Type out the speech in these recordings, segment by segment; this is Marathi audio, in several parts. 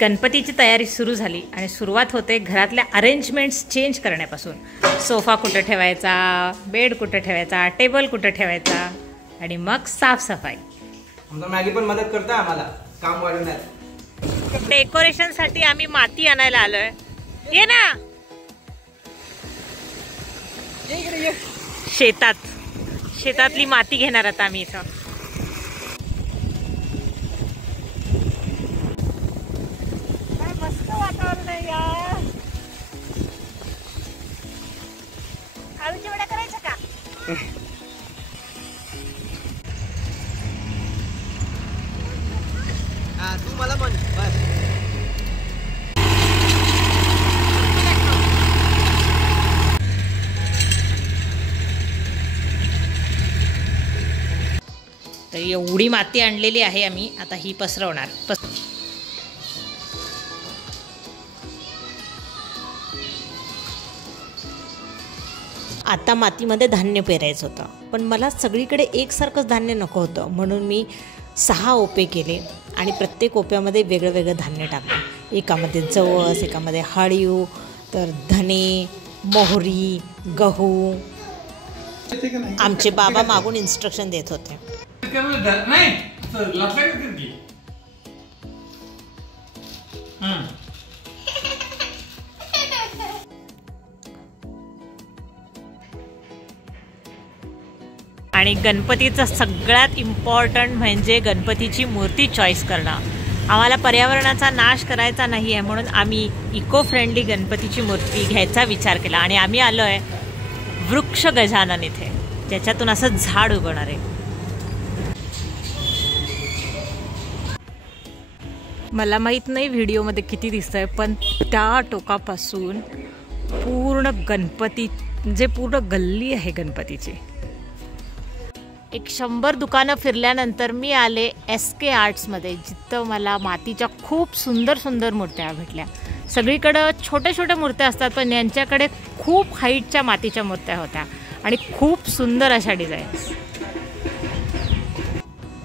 गणपतीची तयारी सुरू झाली आणि सुरुवात होते घरातल्या अरेंजमेंट्स चेंज करण्यापासून. सोफा कुठं ठेवायचा, बेड कुठं ठेवायचा, टेबल कुठं ठेवायचा आणि मग साफसफाई. मॅगी पण मदत करता आम्हाला काम वाढवण्यात. डेकोरेशनसाठी आम्ही माती आणायला आलोय. ये ना शेतातली माती घेणार आता आम्ही इथं. मस्त वातावरण आहे यार. आळूची वड्या करायचं का? तू मला म्हण बस. तर एवढी माती आणलेली आहे आम्ही आता ही पसरवणार. आता मातीमध्ये धान्य पेरायचं होतं, पण मला सगळीकडे एकसारखंच धान्य नको होतं, म्हणून मी 6 ओपे केले आणि प्रत्येक ओप्यामध्ये वेगळं वेगळं धान्य टाकलं. एकामध्ये जवस, एकामध्ये हळीव, तर धने, मोहरी, गहू. आमचे बाबा मागून इन्स्ट्रक्शन देत होते. आणि गणपतीचं सगळ्यात इम्पॉर्टंट म्हणजे गणपतीची मूर्ती चॉईस करणं. आम्हाला पर्यावरणाचा नाश करायचा नाही आहे, म्हणून आम्ही इको फ्रेंडली गणपतीची मूर्ती घ्यायचा विचार केला. आणि आम्ही आलो आहे वृक्ष गजानन इथे, ज्याच्यातून असं झाड उगवणार आहे. मला माहीत नाही व्हिडिओमध्ये किती दिसतंय, पण त्या टोकापासून पूर्ण गणपती, जे पूर्ण गल्ली आहे गणपतीची. एक 100 दुकानं फिरल्यानंतर मी आले SK आर्ट्समध्ये, जिथं मला मातीच्या खूप सुंदर सुंदर मूर्त्या भेटल्या. सगळीकडं छोट्या छोट्या मूर्त्या असतात, पण यांच्याकडे खूप हाईटच्या मातीच्या मूर्त्या होत्या आणि खूप सुंदर अशा डिझाईन्स.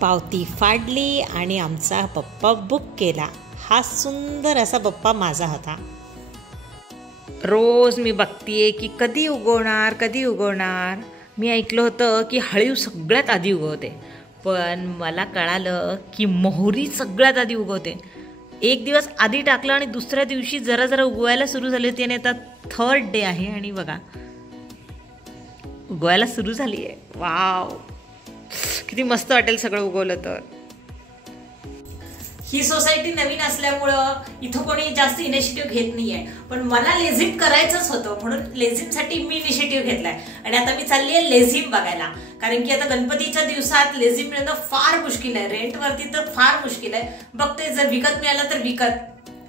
पावती फाडली आणि आमचा बप्पा बुक केला. हा सुंदर असा बप्पा माझा होता. रोज मी बघतीये की कधी उगवणार कधी उगवणार. मी ऐकलं होतं की हळीव सगळ्यात आधी उगवते, पण मला कळालं की मोहरी सगळ्यात आधी उगवते. एक दिवस आधी टाकलं आणि दुसऱ्या दिवशी जरा जरा उगवायला सुरू झाली होती. आणि आता 3rd डे आहे आणि बघा उगवायला सुरू झाली आहे. वाव, किती मस्त वाटेल सगळं उगवलं तर. ही सोसायटी नवीन असल्यामुळं इथं कोणी जास्त इनिशिएटिव्ह घेत नाहीये, पण मला लेझिम करायचंच होतं, म्हणून लेझिमसाठी मी इनिशिएटिव्ह घेतलाय. आणि आता मी चालली आहे लेझिम बघायला, कारण की आता गणपतीच्या दिवसात लेझिम मिळणं फार मुश्किल आहे. रेंटवरती तर फार मुश्किल आहे. बघते जर विकत मिळालं तर विकत.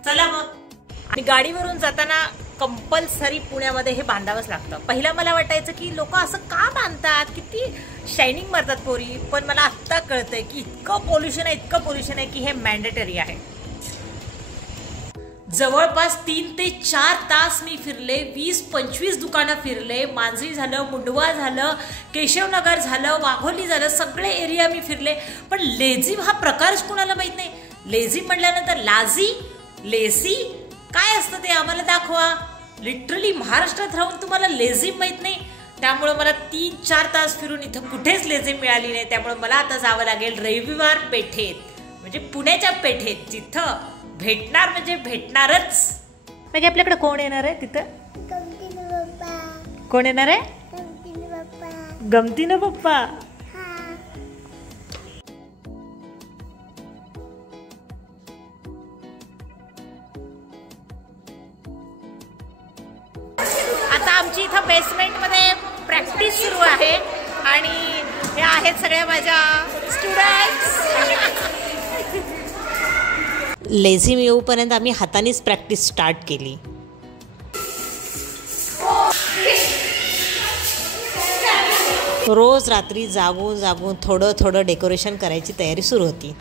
चला मग. आणि गाडीवरून जाताना कंपल्सरी पुण्यामध्ये हे बांधावंच लागतं. पहिला मला वाटायचं की लोक असं का बांधतात, किती शायनिंग मारतात पोरी, पण मला आत्ता कळतंय की इतकं पोल्युशन आहे की हे मॅन्डेटरी आहे. जवळपास 3 ते 4 तास मी फिरले, 20-25 दुकानं फिरले. मांजरी झालं, मुंडवा झालं, केशवनगर झालं, वाघोली झालं, सगळे एरिया मी फिरले. पण लेझिम हा प्रकारच कुणाला माहित नाही. लेझिम म्हटल्यानंतर लाझी, लेसी काय असतं ते आम्हाला दाखवा. लिटरली महाराष्ट्रात राहून तुम्हाला लेझिम माहित नाही. त्यामुळे मला 3-4 तास फिरून इथं कुठेच लेझिम मिळाली नाही. त्यामुळे मला आता जावं लागेल रविवार पेठेत, म्हणजे पुण्याच्या पेठेत, जिथं भेटणार म्हणजे भेटणारच. म्हणजे आपल्याकडे कोण येणार आहे तिथं? कोण येणार आहे? गमतीनं पप्पा. आता आमची इथं बेसमेंटमध्ये प्रॅक्टिस सुरू आहे आणि हे आहेत सगळ्या माझ्या स्टुडंट्स. लेझिम येऊपर्यंत आम्ही हातानेच प्रॅक्टिस स्टार्ट केली. रोज रात्री जागून जागून थोडं थोडं डेकोरेशन करायची तयारी सुरू होती.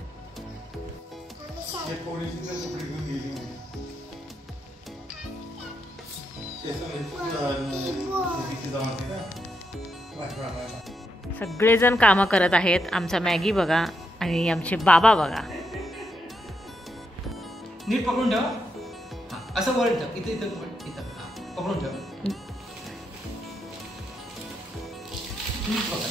सगळेजण कामं करत आहेत. आमचा मॅगी बघा आणि आमचे बाबा बघा. नीट पकडून ठेव. हा असं वर ठेव. इथे इथं हा पकडून ठेव. नीट पकड.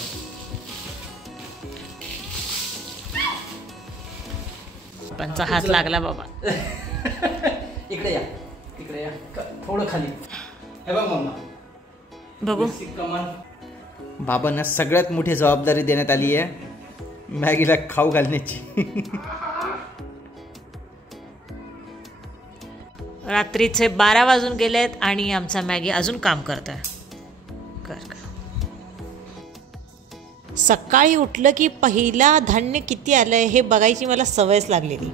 पंचा हात लागला बाबा. इकडे या. थोडं खाली. हे बघ मम्मा. बघू. बाबांना सगळ्यात मोठी जबाबदारी देण्यात आली आहे मॅगीला खाऊ घालण्याची. रात्रीचे 12 वाजून गेलेत आणि आमचा मॅगी अजून काम करतोय. सकाळी उठलं की पहिला धान्य किती आलंय हे बघायची मला सवयच लागलेली.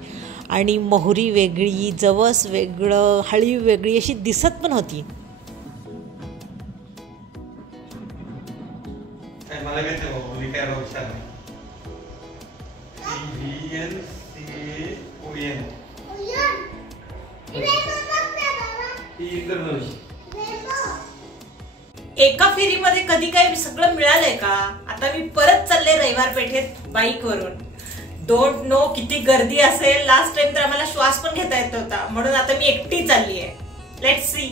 आणि मोहरी वेगळी, जवस वेगळं, हळी वेगळी अशी दिसत पण होती. एका फेरीमध्ये कधी काही सगळं मिळालंय का? आता मी परत चालले रविवार पेठेत बाईक वरून. डोंट नो किती गर्दी असेल. लास्ट टाइम तर आम्हाला श्वास पण घेता येत होता, म्हणून आता मी एकटी चालली आहे. Let's see.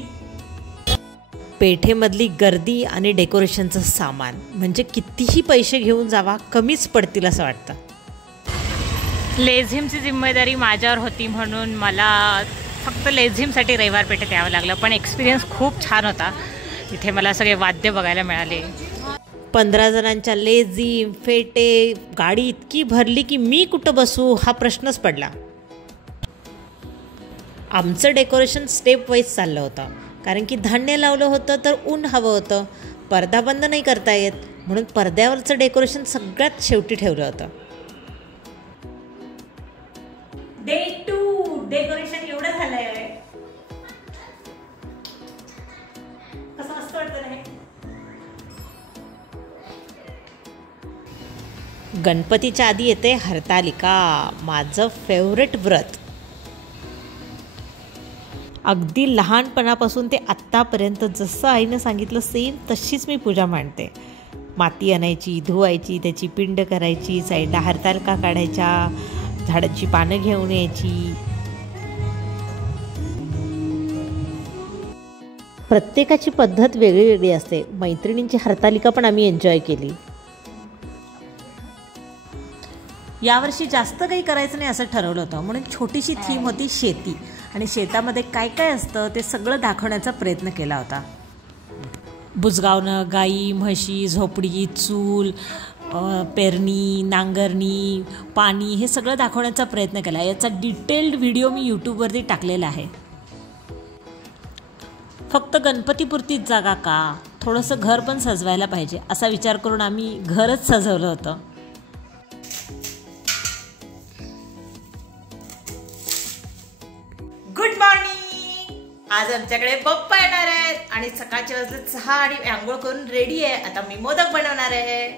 पेठेमधली गर्दी आणि डेकोरेशनचं सामान म्हणजे कितीही पैसे घेऊन जावा कमीच पडतील असं वाटतं. लेझिमची जिम्मेदारी माझ्यावर होती म्हणून मला फक्त लेझिमसाठी रविवार पेठेत यावं लागलं. पण एक्सपिरियन्स खूप छान होता. इथे मला सगळे वाद्य बघायला मिळाले. 15 जणांच्या लेझिम, फेटे, गाडी इतकी भरली की मी कुठं बसू हा प्रश्नच पडला. आमचं डेकोरेशन स्टेप वाईज चाललं होतं, कारण की धान्य लावलं होतं तर ऊन हवं होतं. पडदा बंद नाही करता येत, म्हणून पडद्यावरचं डेकोरेशन सगळ्यात शेवटी ठेवलं होतं. डे 2 डेकोरेशन एवढं झालंय. कसं मस्त वाटतं हे. गणपतीच्या आधी येते हरतालिका, माझं फेवरेट व्रत. अगदी लहानपणापासून ते आत्तापर्यंत जसं आईनं सांगितलं सेम तशीच मी पूजा मांडते. माती आणायची, धुवायची, त्याची पिंड करायची, साईडला हरतालिका काढायच्या, झाडांची पानं घेऊन यायची. प्रत्येकाची पद्धत वेगळी वेगळी असते. मैत्रिणींची हरतालिका पण आम्ही एन्जॉय केली. यावर्षी जास्त काही करायचं नाही असं ठरवलं होतं, म्हणून छोटीशी थीम होती शेती. आणि शेतामध्ये काय काय असतं ते सगळं दाखवण्याचा प्रयत्न केला होता. बुजगावणं, गाई, म्हशी, झोपडी, चूल, पेरणी, नांगरणी, पाणी हे सगळं दाखवण्याचा प्रयत्न केला. याचा डिटेल्ड व्हिडिओ मी यूट्यूबवरती टाकलेला आहे. फक्त गणपतीपुरतीच जागा का, थोडंसं घर पण सजवायला पाहिजे असा विचार करून आम्ही घरच सजवलं होतं. Good morning. आज आमच्याकडे पप्पा येणार आहेत आणि सकाळचे वाजले 6 आणि आंघोळ करून रेडी आहे. आता मी मोदक बनवणार आहे.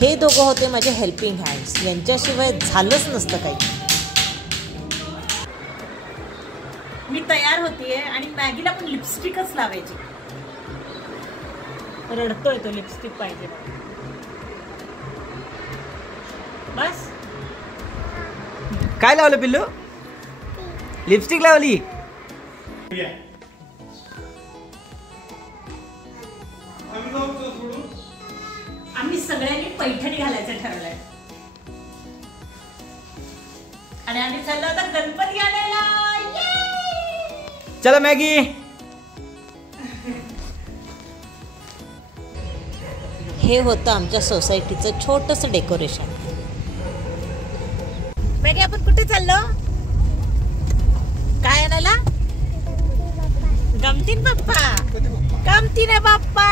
हे दोघं होते माझे हेल्पिंग हँड्स. यांच्याशिवाय झालंच नसतं काही. मी तयार होतीये आणि मॅगीला पण लिपस्टिकच लावायची. रडतोय तो, लिपस्टिक पाहिजे. बस. काय लावलं पिल्लू? लिपस्टिक लावली. आम्ही सगळ्यांनी पैठणी घालायचं ठरवलंय आणि आम्ही चाललो आता गणपती आणायला. चला मॅगी. हे होतं आमच्या सोसायटीचं छोटंसं डेकोरेशन. मॅगी आपण कुठे चाललो? काय आणायला? गमतीन बाप्पा. गमतीन आहे बाप्पा.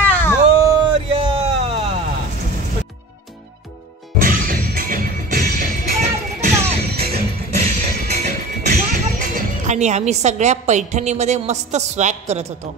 आणि आम्ही सगळ्या पैठणीमध्ये मस्त स्वॅग करत होतो.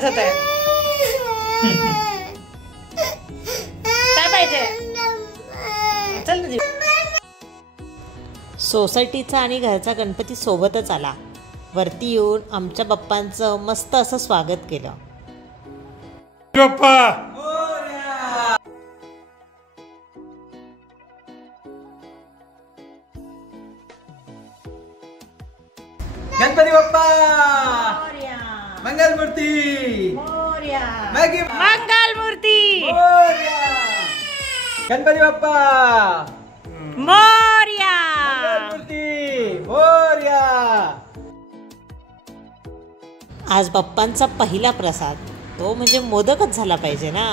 बघत होते. काय पाहिजे? चल ना. सोसायटीचा आणि घरचा गणपती सोबतच आला. वरती येऊन आमच्या बाप्पांचं मस्त असं स्वागत केलं. गणपती बाप्पा मंगलमूर्ती मंगलमूर्ती गणपती बाप्पा मोरया मंगलमूर्ती मोरया. आज बाप्पांचा पहिला प्रसाद तो म्हणजे मोदकच झाला पाहिजे ना.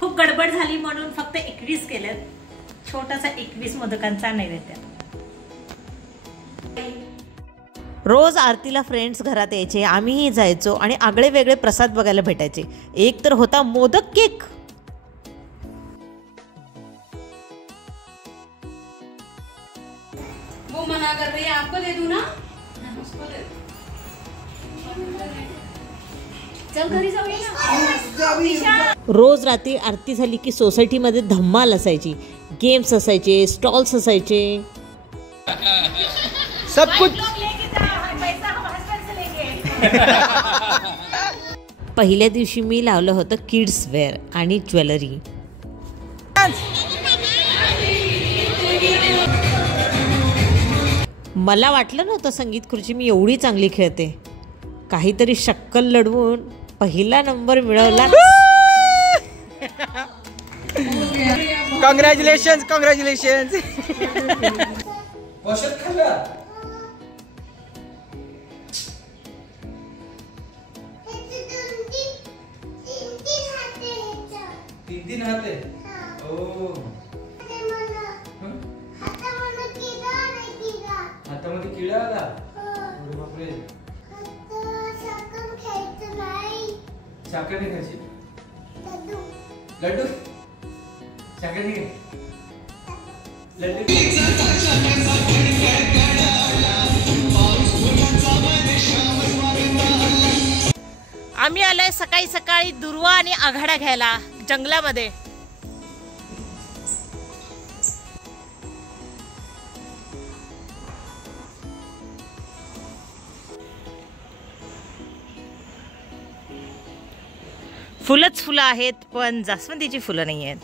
खूप गडबड झाली म्हणून फक्त 21 केलेत. छोटासा 21 मोदकांचा नैवेद्य. रोज आरतीला फ्रेंड्स घरात यायचे, आम्हीही जायचो आणि आगळे वेगळे प्रसाद बघायला भेटायचे. एक तर होता मोदक केक. वो मना कर रही है, आपको दे दूं ना? चल घरी जाऊया ना. रोज रात्री आरती झाली की सोसायटीमध्ये धम्माल असायची. गेम्स असायचे, स्टॉल्स असायचे. सब कुछ. पहिल्या दिवशी मी लावलं होतं किड्स वेअर आणि ज्वेलरी. मला वाटलं नव्हतं संगीत खुर्ची मी एवढी चांगली खेळते. काहीतरी शक्कल लढवून पहिला नंबर मिळवला. Congratulation congratulation. तीन हाते. हातामध्ये किडा आला. बापरे. साखर नाही खायची. लड्डू साखर नाही खायची. लड्डू. आम्ही आलोय सकाळी सकाळी दुर्वा आणि आघाडा घ्यायला जंगलामध्ये. फुलंच फुलं आहेत पण जास्वंदीची फुलं नाही आहेत.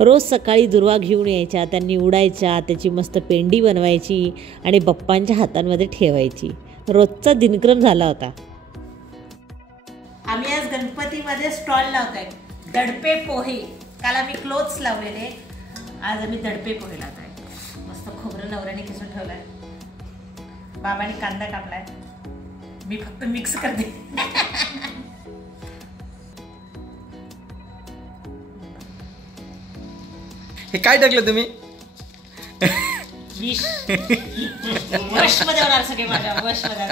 रोज सकाळी दुर्वा घेऊन यायच्या, त्यांनी उडायच्या, त्याची मस्त पेंडी बनवायची आणि बाप्पांच्या हातांमध्ये ठेवायची. रोजचा दिनक्रम झाला होता. आम्ही आज गणपतीमध्ये स्टॉल लावतोय. दडपे पोहे. काल आम्ही क्लोथ्स लावलेले, आज आम्ही दडपे पोहे लावतोय. मस्त खोबरं नवऱ्याने किसून ठेवलंय. बाबाने कांदा कापलाय. मी फक्त मिक्स करते. हे काय टाकलं तुम्ही? विष. वश मध्ये होणार सगळे माझ्या. वश मध्ये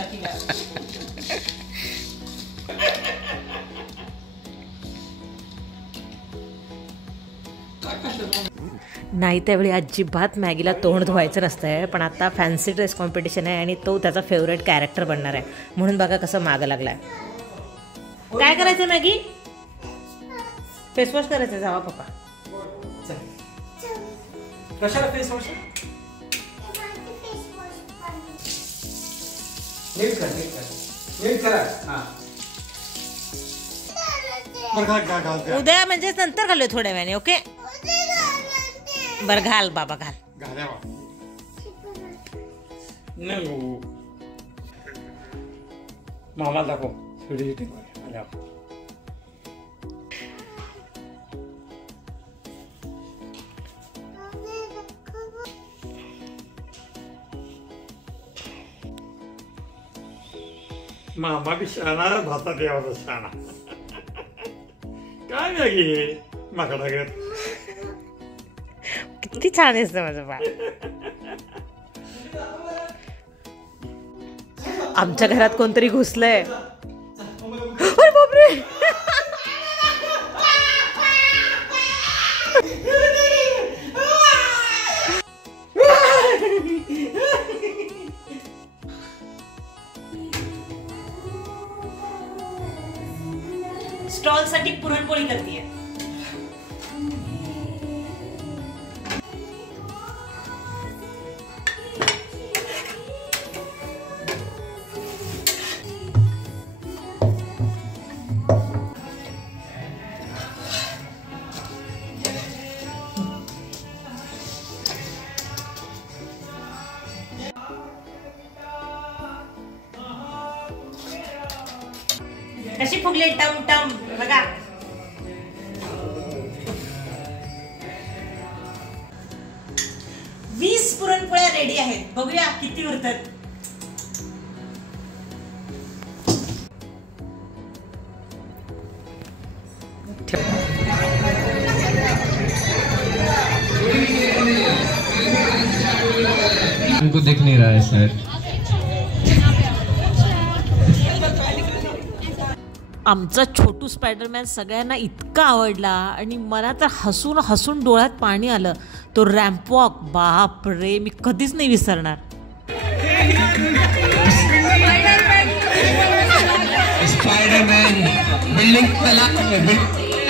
नाही. त्यावेळी अजिबात मॅगीला तोंड धुवायचं नसतंय, पण आता फॅन्सी ड्रेस कॉम्पिटिशन आहे आणि तो त्याचा फेवरेट कॅरेक्टर बनणार आहे. म्हणून बघा कसं मागं लागलाय. काय करायचं मॅगी? फेसवॉश करायचं. जावा पप्पा. कशाला फेसवॉश? नीट कर नीट कर नीट करा. उद्या म्हणजे नंतर घालूया थोड्या वेळाने. ओके बरं घाल बाबा घाल. मामा दाखव. मामा बी शाणा भातात यावा शाणा. काय नाही माकडा घेत. किती छान दिसतं माझं बाळ. आमच्या घरात कोणतरी घुसलंय. अरे बापरे. पुरणपोळी करते. कशी फुगले टम टम बघा. वीस पुरणपोळ्या रेडी आहेत. बघूया किती उरतात. हमको दिख नहीं रहा है सर. आमचा छोटू स्पायडरमॅन सगळ्यांना इतका आवडला आणि मला तर हसून हसून डोळ्यात पाणी आलं. तो रॅम्प वॉक बाप रे मी कधीच नाही विसरणार. स्पाइडरमैन बिल्डिंग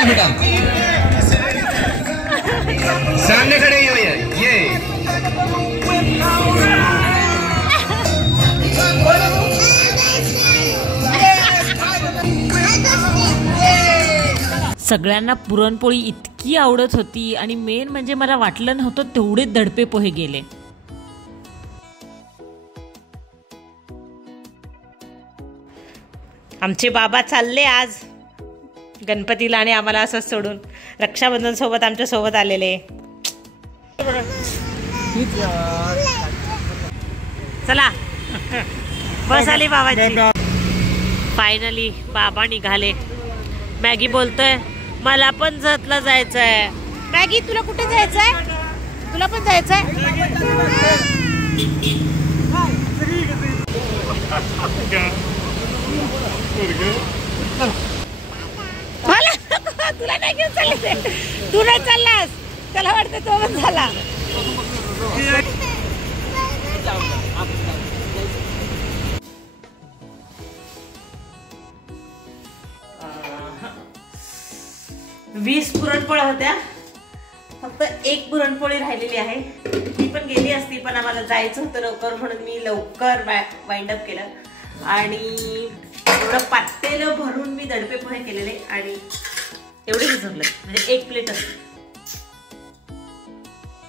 बेटा सामने खड़े हो ये सगळ्यांना पुरणपोळी इतकी आवडत होती आणि मेन म्हणजे मला वाटलं नव्हतं तेवढे दडपे पोहे गेले. आमचे बाबा चालले आज गणपतीला आणि आम्हाला असंच सोडून. रक्षाबंधन सोबत आमच्या सोबत आलेले. चला बस आली बाबाची. फायनली बाबा निघाले. मॅगी बोलतोय मला पण जतला जायचंय. मॅगी तुला कुठे जायचंय? तुला पण जायचंय? तुला नाही घेऊन चालले. तू नाही चाललास. त्याला वाटतं तो पण झाला. वीस पुरणपोळ्या होत्या. फक्त एक पुरणपोळी राहिलेली आहे. ती पण गेली असती पण आम्हाला जायचं होतं लवकर म्हणून मी लवकर वाइंड अप केलं आणि एवढं पातेलं भरून मी दडपे पोहे केलेले आणि एवढे विझवलं म्हणजे एक प्लेट असते.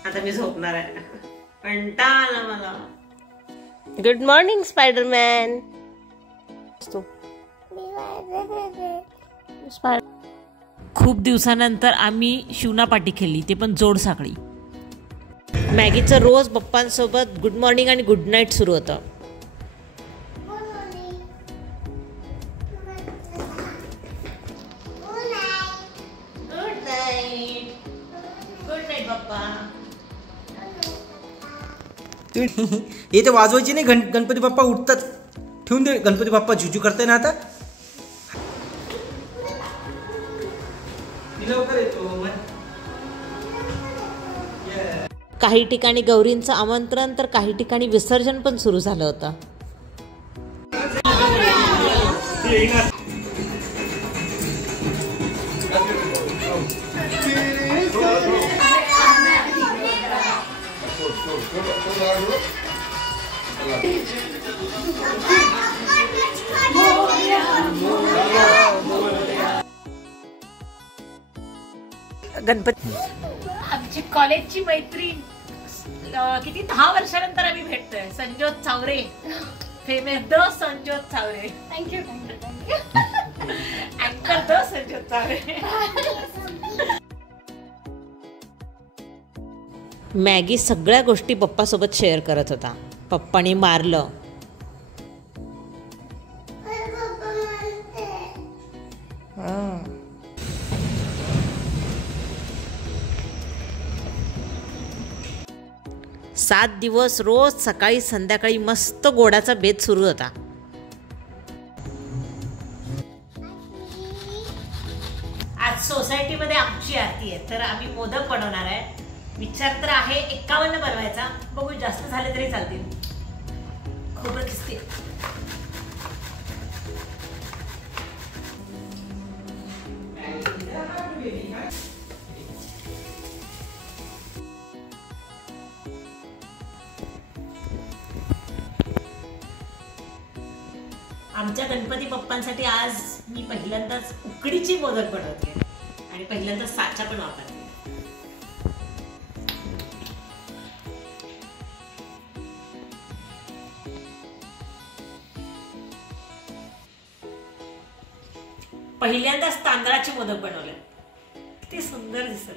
आता मी झोपणार आहे. कंटाळा मला. Good morning Spiderman. खूप दिवसानंतर आम्ही शिवना पार्टी खेळली ते पण जोड साखळी. मॅगीचं रोज पप्पांसोबत गुड मॉर्निंग आणि गुड नाईट सुरू होतं. गुड नाईट पप्पा. हे तर वाजवायची नाही. गणपती बाप्पा उठतात. ठेवून दे. गणपती बाप्पा झुजू करताय ना आता. काही ठिकाणी गौरींचं आमंत्रण तर काही ठिकाणी विसर्जन पण सुरू झालं होतं. गणपती आमची कॉलेजची मैत्रीण किती 10 वर्षानंतर आम्ही भेटतोय. Sanjyot Chaware. Famous the Sanjyot Chaware. Thank you. अँकर द संजोत चावरे. मॅगी सगळ्या गोष्टी पप्पासोबत शेअर करत होता. पप्पानी मारलं. सात दिवस रोज सकाळी संध्याकाळी मस्त गोडाचा बेत सुरू होता. आज सोसायटीमध्ये आमची आरती आहे तर आम्ही मोदक बनवणार आहे. विचार तर आहे 51 बनवायचा. बघू जास्त झाले तरी चालतील. खोबरं किसते. आमच्या गणपती बाप्पांसाठी आज मी पहिल्यांदाच उकडीची मोदक बनवते आणि पहिल्यांदा साचा पण वापरते. पहिल्यांदाच तांदळाचे मोदक बनवले, किती सुंदर दिसत.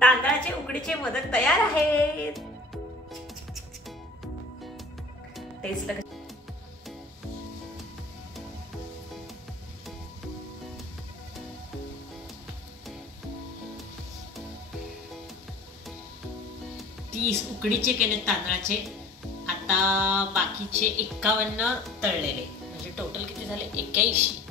तांदळाचे उकडीचे मोदक तयार आहेत. टेस्ट उकडीचे केले तांदळाचे. आता बाकीचे 51 तळलेले, म्हणजे टोटल किती झाले 81.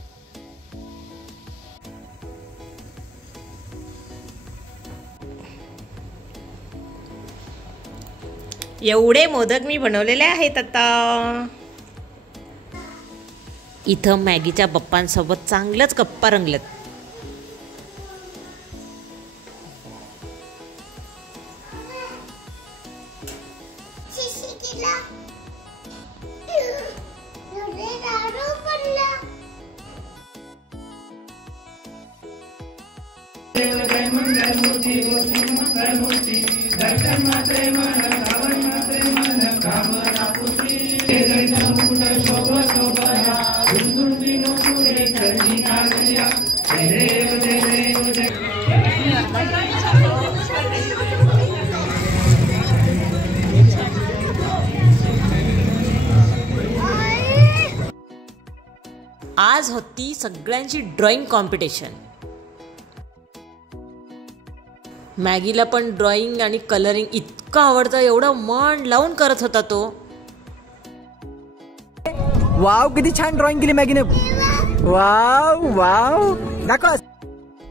एवढे मोदक मी बनवलेले आहेत. आता इथं मॅगीच्या बाप्पांसोबत चांगलंच गप्पा रंगलेत. आज होती सगळ्यांची ड्रॉइंग कॉम्पिटिशन. मॅगीला पण ड्रॉइंग आणि कलरिंग इतकं आवडतं, एवढं मन लावून करत होता तो. वाव, किती छान ड्रॉइंग केली मॅगीने. वाव वाव, दाखव.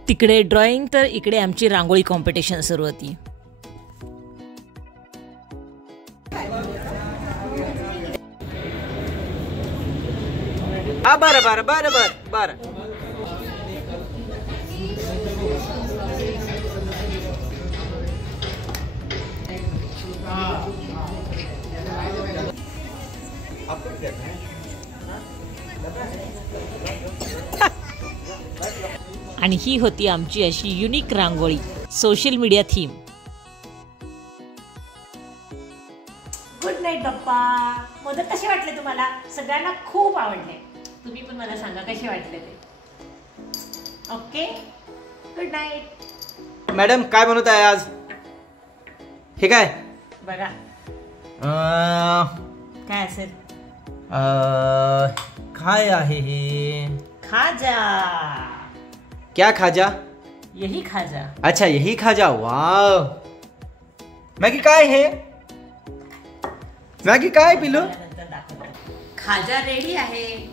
तिकडे ड्रॉइंग तर इकडे आमची रांगोळी कॉम्पिटिशन सुरू होती. बरं बरं बरं बरं बरं. आणि ही होती आमची अशी युनिक रांगोळी, social media theme. Good night Bappa. Modak कसे वाटले तुम्हाला? सगळ्यांना खूप आवडले. तुम्ही पण मला सांगा कसे वाटले ते. Okay, good night. मॅडम काय बनवत आहे आज? हे काय बघा काय असेल? काय आहे हे? खाजा. क्या खाजा? यही खाजा. अच्छा, यही खाजा. वाव. मॅगी काय हे? मॅगी काय पिलू? खाजा रेडी आहे.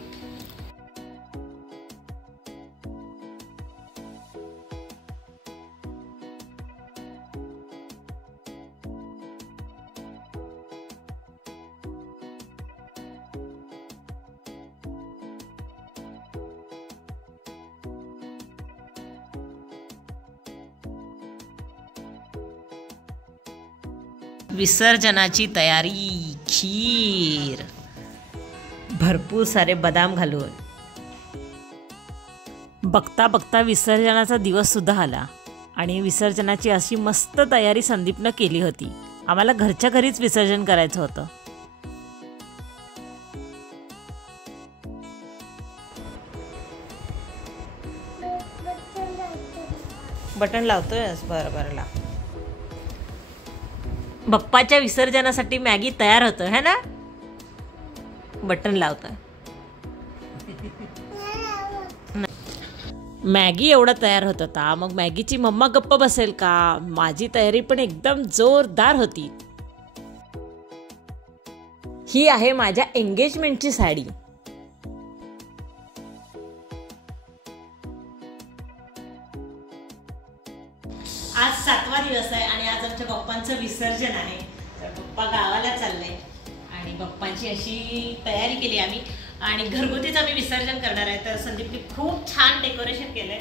विसर्जनाची तयारी. खीर, भरपूर सारे बदाम घालून. बघता बघता विसर्जनाचा दिवस सुद्धा आला आणि विसर्जनाची अशी मस्त तयारी संदीपनं केली होती. आम्हाला घरच्या घरीच विसर्जन करायचं होतं. बटन लावतोय? बरं बरं लाव. बाप्पाच्या विसर्जनासाठी मॅगी तयार होतं है ना? बटन लावतोय. मॅगी एवढा तयार होत होता, मग मॅगीची मम्मा गप्प बसेल का? माझी तयारी पण एकदम जोरदार होती. ही आहे माझ्या एंगेजमेंटची साडी. आज 7वा दिवस आहे आणि आज आमच्या बाप्पांचं विसर्जन आहे. पप्पा गावाला चाललंय आणि पप्पांची अशी तयारी केली आम्ही आणि घरगुतीच आम्ही विसर्जन करणार आहे. तर संदीपने खूप छान डेकोरेशन केलंय.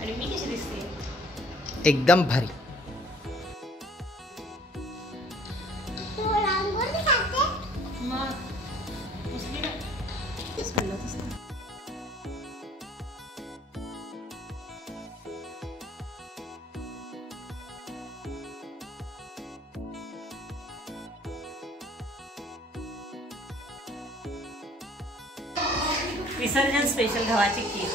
आणि मी कशी दिसते? एकदम भारी. विसर्जन स्पेशल गव्हाची खीर.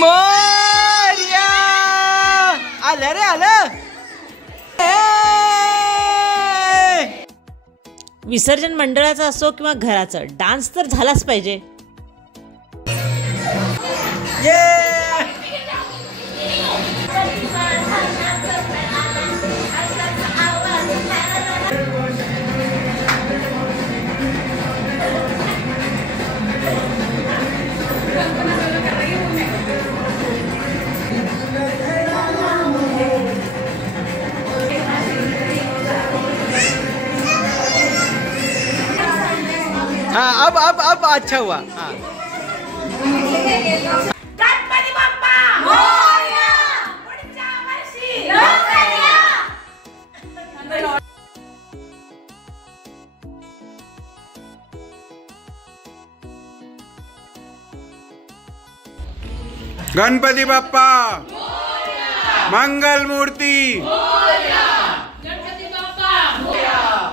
मोरया आलं रे आलं. विसर्जन मंडळाचा असो किंवा घराचं, डान्स तर झालाच पाहिजे. हाँ अब अच्छा हुआ. हाँ गणपती बाप्पा मोरया. पुढच्या वर्षी लवकर या. गणपती बाप्पा मंगल मूर्ती. गणपती बाप्पा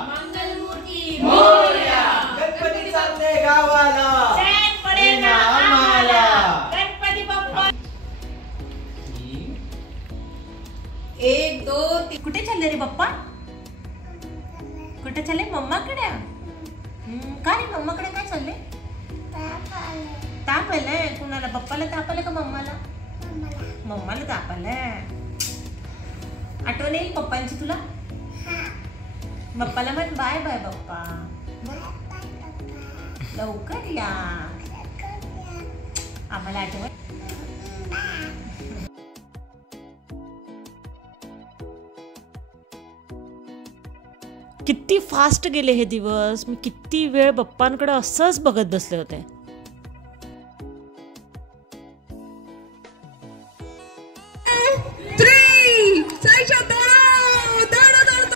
मंगल मूर्ती. गणपती चालले गावाला. चैन पडेल ना आम्हाला. गणपती बाप्पा. 1 2 3. कुठे चालले रे बाप्पा? कुठे चालले? मम्माकडे. का रे मम्माकडे काय चालले? ताप आलाय. कुणाला? पप्पाला ताप आलाय का मम्माला? मम्माला ताप आलाय. आठवण येईल पप्पांची तुला? पप्पाला म्हण बाय बाय पप्पा. लवकर या. आम्हाला आठवण. किती फास्ट गेले हे दिवस. मी किती वेळ पप्पांकडे असंच बघत बसले होते.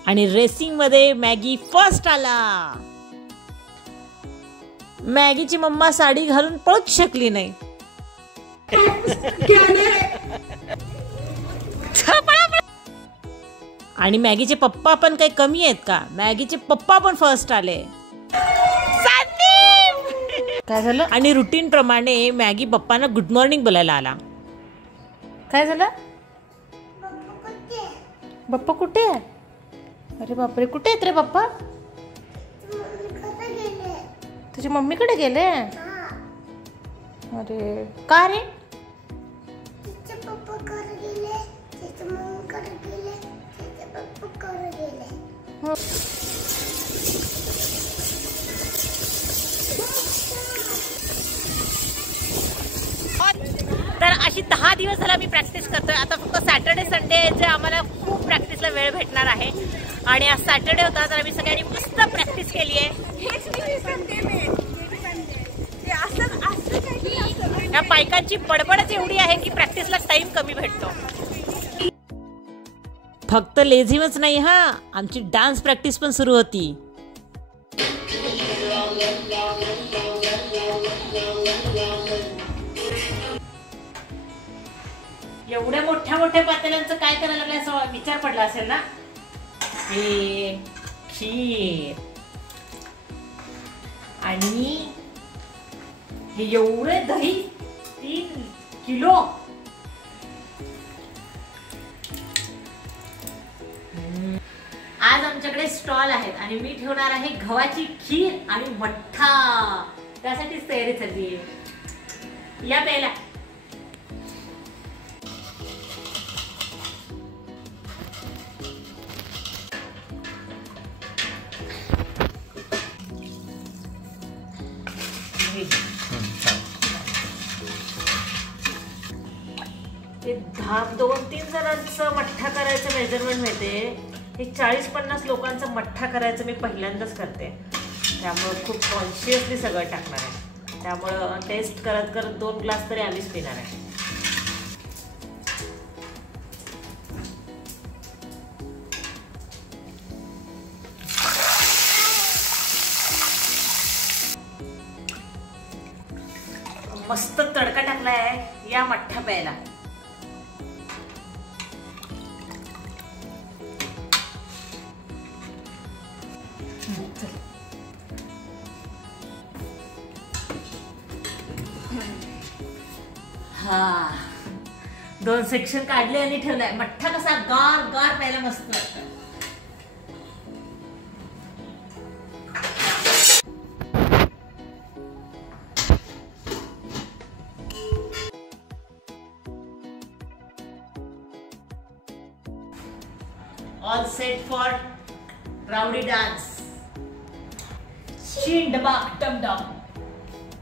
आणि रेसिंग मध्ये मॅगी फर्स्ट आला. मॅगीची मम्मा साडी घालून पळूच शकली नाही. आणि मॅगीचे पप्पा पण काही कमी आहेत का? मॅगीचे पप्पा पण फर्स्ट आले. काय झालं? आणि रुटीन प्रमाणे मॅगी पप्पांना गुड मॉर्निंग बोलायला आला. काय झालं? पप्पा कुठे आहे? अरे बापरे, कुठे आहेत रे पप्पा? तुझ्या मम्मीकडे गेले? अरे का रे? तर अशी 10 दिवस झाला मी प्रॅक्टिस करतोय. आता फक्त सॅटर्डे संडे जे आम्हाला खूप प्रॅक्टिसला वेळ भेटणार आहे. आणि आज सॅटर्डे होता तर आम्ही सगळ्यांनी मस्त प्रॅक्टिस केली आहे. या बायकांची बडबडच एवढी आहे की प्रॅक्टिसला टाइम कमी भेटतो. फक्त लेझीमच नाही हा, आमची डान्स प्रॅक्टिस पण सुरू होती. एवढ्या मोठ्या मोठ्या पातेल्यांचं काय करायला लागलं असं विचार पडला असेल ना. हे खीर आणि हे एवढे दही 3 किलो. आज आमच्याकडे स्टॉल आहेत आणि मी ठेवणार आहे गव्हाची खीर आणि मठ्ठा. त्यासाठीच तयारी चालली आहे. या प्यायला. हे 2-3 जणांचं मठ्ठा करायचं मेजरमेंट मिळते. हे 40-50 लोकांचा मठ्ठा करायचं मी पहिल्यांदाच करते, त्यामुळं खूप कॉन्शियसली सगळं टाकणार आहे. त्यामुळं टेस्ट करत करत 2 ग्लास तरी आम्हीच पिणार आहे. मस्त तडका टाकलाय या मठ्ठा प्यायला. हा 2 सेक्शन काढले आणि ठेवलाय. मठ्ठा कसा गार गार प्यायला मस्त वाटतं. All set for rowdy dance.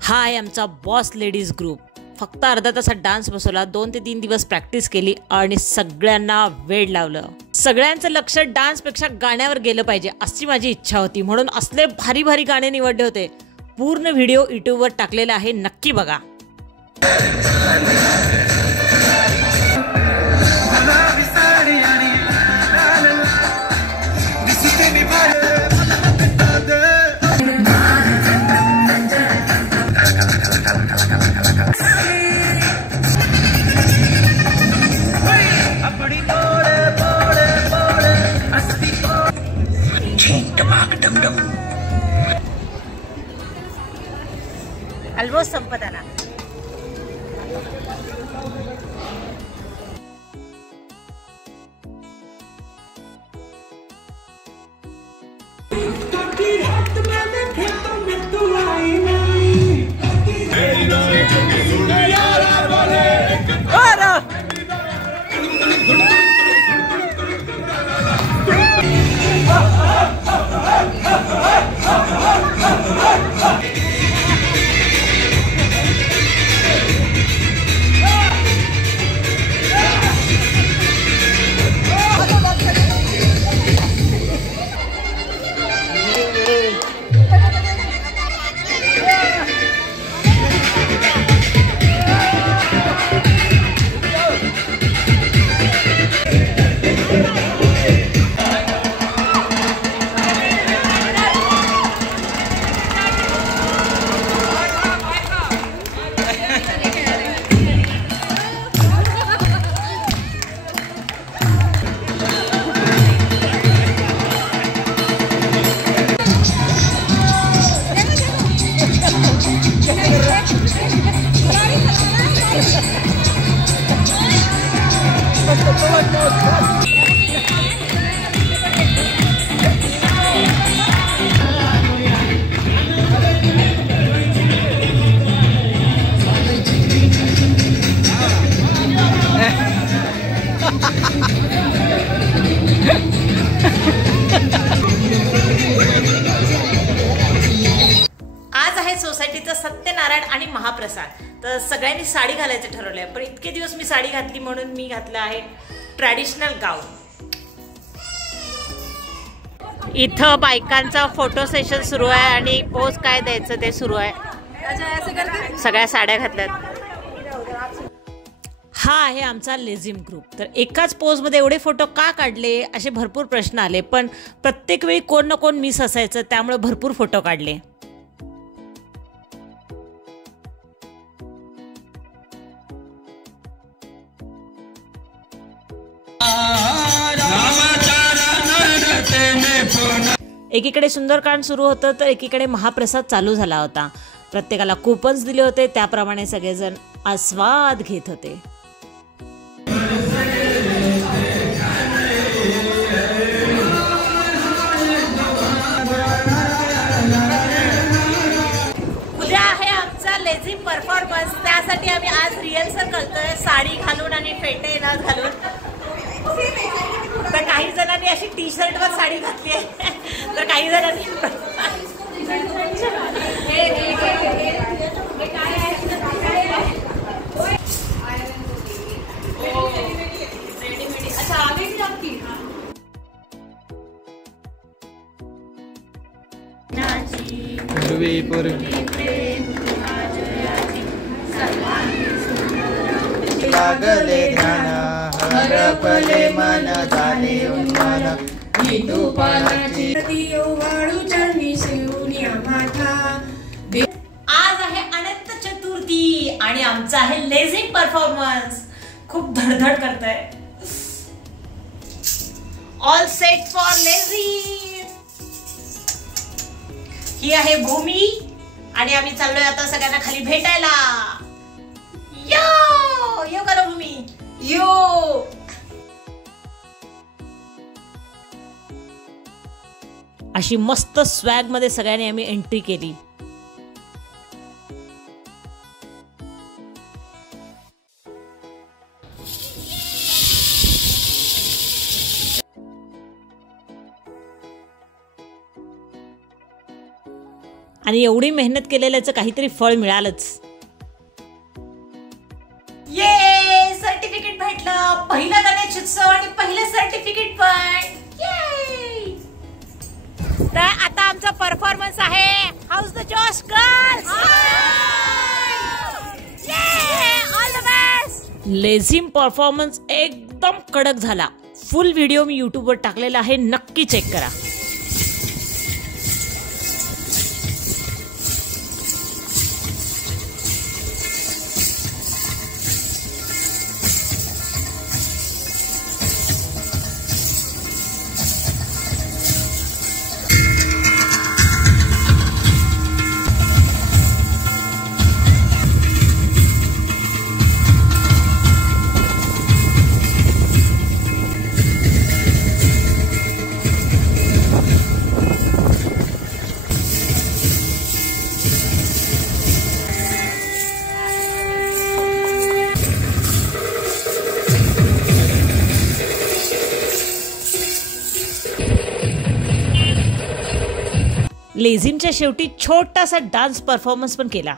हा आहे आमचा बॉस लेडीज ग्रुप. फक्त अर्धा तासात डान्स बसवला, 2 ते 3 दिवस प्रॅक्टिस केली आणि सगळ्यांना वेड लावलं. सगळ्यांचं लक्ष डान्सपेक्षा गाण्यावर गेलं पाहिजे अशी माझी इच्छा होती, म्हणून असले भारी भारी गाणे निवडले होते. पूर्ण व्हिडिओ यूट्यूबवर टाकलेला आहे, नक्की बघा. ऑलमोस्ट संपत आला. आज आहे सोसायटीचा सत्यनारायण आणि महाप्रसाद. तर सगळ्यांनी साडी घालायचं ठरवलंय, पण इतके दिवस मी साडी घातली म्हणून मी घातलं आहे ट्रॅडिशनल गाऊन. इथं बायकांचा फोटो सेशन सुरू आहे आणि पोज काय द्यायचं ते सुरू आहे. सगळ्या साड्या घातल्यात. हा आहे आमचा लेझिम ग्रुप. तर एकाच पोजमध्ये एवढे फोटो का काढले असे भरपूर प्रश्न आले, पण प्रत्येक वेळी कोण ना कोण मिस असायचं, त्यामुळे भरपूर फोटो काढले. एकीकडे सुंदरकांड सुरू होतं तर एकीकडे महाप्रसाद चालू झाला होता. प्रत्येकाला कुपन्स दिले होते, त्याप्रमाणे सगळेजण आस्वाद घेत होते. उद्या आहे आमचा लेझिम परफॉर्मन्स. त्यासाठी आम्ही आज रिहर्सल करतोय, साडी घालून आणि फेटे न घालून. तर काही जणांनी अशी टी शर्टवर साडी घातली आहे, तर काही जणांनी पूर्वी लागले ध्यान हरपले मन झाले उन्मान तुपाची आज आहे अनंत चतुर्थी आणि आमचा आहे लेझिम परफॉर्मन्स. खूप धडधड करताय. ऑल सेट फॉर लेझिम. ही आहे भूमी आणि आम्ही चाललोय आता सगळ्यांना खाली भेटायला. यो यो करा भूमी यो. अशी मस्त स्वॅग मध्ये सगळ्यांनी आम्ही एंट्री केली. आणि एवढी मेहनत केलेल्याचं काहीतरी फळ मिळालंच. ये सर्टिफिकेट भेटलं. पहिला गणेशोत्सव आणि पहिलं सर्टिफिकेट पण. तर आता आमचा परफॉर्मन्स आहे हाऊस द जोश girls. All the best. Lezim performance एकदम कडक झाला. फुल व्हिडिओ मी युट्यूबवर टाकलेला आहे, नक्की चेक करा. लेझिमच्या शेवटी छोटासा डान्स परफॉर्मन्स पण केला.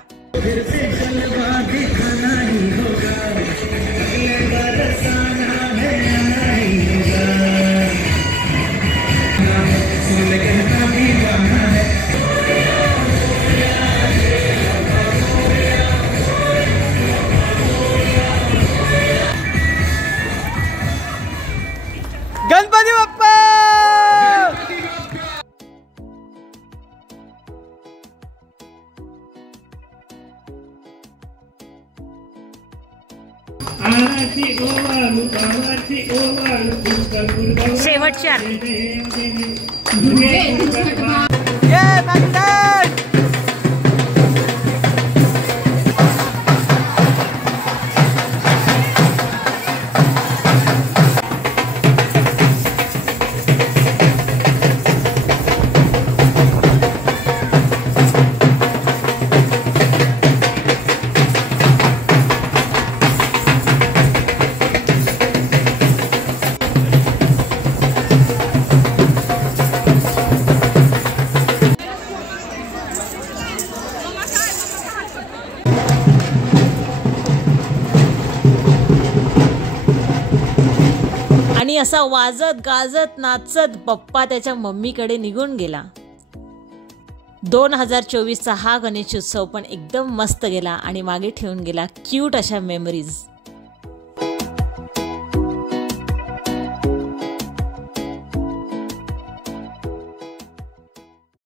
गणपती बाप्पा. शेवटची आरती. आणि असा वाजत गाजत नाचत बाप्पा त्याच्या मम्मीकडे निघून गेला. 2024चा हा गणेशोत्सव पण एकदम मस्त गेला आणि मागे ठेवून गेला क्यूट अशा मेमरीज.